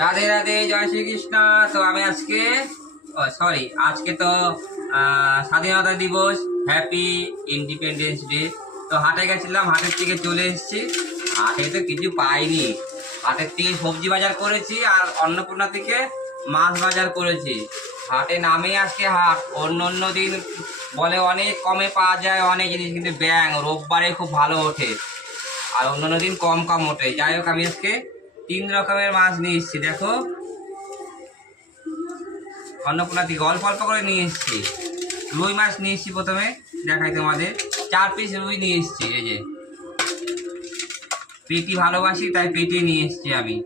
রাধে রাধে, জয় শ্রীকৃষ্ণ। তো আমি আজকে আজকে তো স্বাধীনতা দিবস, হ্যাপি ইন্ডিপেন্ডেন্স ডে। তো হাটে গেছিলাম, হাটের থেকে চলে এসেছি। হাটে তো কিছু পাইনি। হাটের থেকে সবজি বাজার করেছি আর অন্নপূর্ণা থেকে মাছ বাজার করেছি। হাটে নামে আজকে হাট। অন্য অন্য দিন বলে অনেক কমে পাওয়া যায় অনেক জিনিস, কিন্তু রোববারে খুব ভালো ওঠে আর অন্যান্য দিন কম কম ওঠে। যাই হোক, আমি আজকে 3 রকমের মাছ নিয়ে এসেছি। দেখো, অন্নপূর্ণা থেকে অল্প অল্প করে নিয়ে এসেছি। রুই মাছ নিয়ে এসেছি, প্রথমে দেখাই তোমাদের। 4 পিস রুই নিয়ে এসেছি। এই যে পেটি ভালোবাসি, তাই পেটি নিয়ে এসেছি আমি।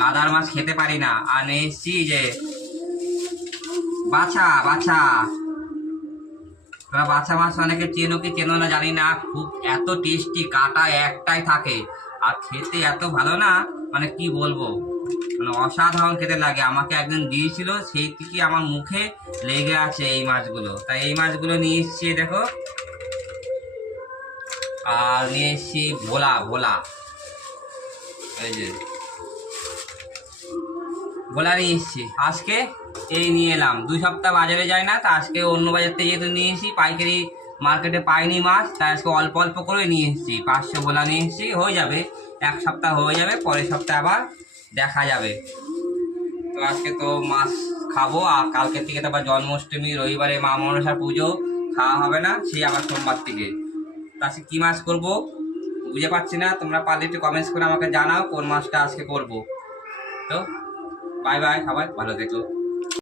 গাদার মাছ খেতে পারি না। আর নিয়ে এসেছি যে বাছা বাছা। বাছা মাছ অনেকে চেনো কি চেনো না জানি না, খুব এত টেস্টি, কাটা একটাই থাকে আর খেতে এত ভালো না, মানে কি বলবো, মানে অসাধারণ খেতে লাগে। আমাকে একজন দিয়েছিল, সেই থেকে আমার মুখে লেগে আছে এই মাছগুলো, তাই এই মাছগুলো নিয়ে এসেছি। দেখো, আর নিয়ে এসেছি ভোলা ভোলা। এই যে ভোলা নিয়ে এসেছি আজকে। এই নিয়ে এলাম, 2 সপ্তাহ বাজারে যায় না, তা আজকে অন্য বাজার থেকে যেহেতু নিয়ে এসেছি, পাইকারি মার্কেটে পাইনি মাছ, তাই আজকে অল্প অল্প করে নিয়ে এসেছি। 500 ভোলা নিয়ে এসেছি, হয়ে যাবে 1 সপ্তাহ, হয়ে যাবে। পরের সপ্তাহে আবার দেখা যাবে। তো আজকে তো মাছ খাবো, আর কালকের থেকে তো আবার জন্মাষ্টমী, রবিবারে মা মনসার পুজো, খাওয়া হবে না, সেই আবার সোমবার থেকে। তো আজকে কী মাছ করবো বুঝে পাচ্ছি না। তোমরা পারলে একটু কমেন্টস করে আমাকে জানাও কোন মাছটা আজকে করবো। তো বাই বাই, সবাই ভালো থেকো।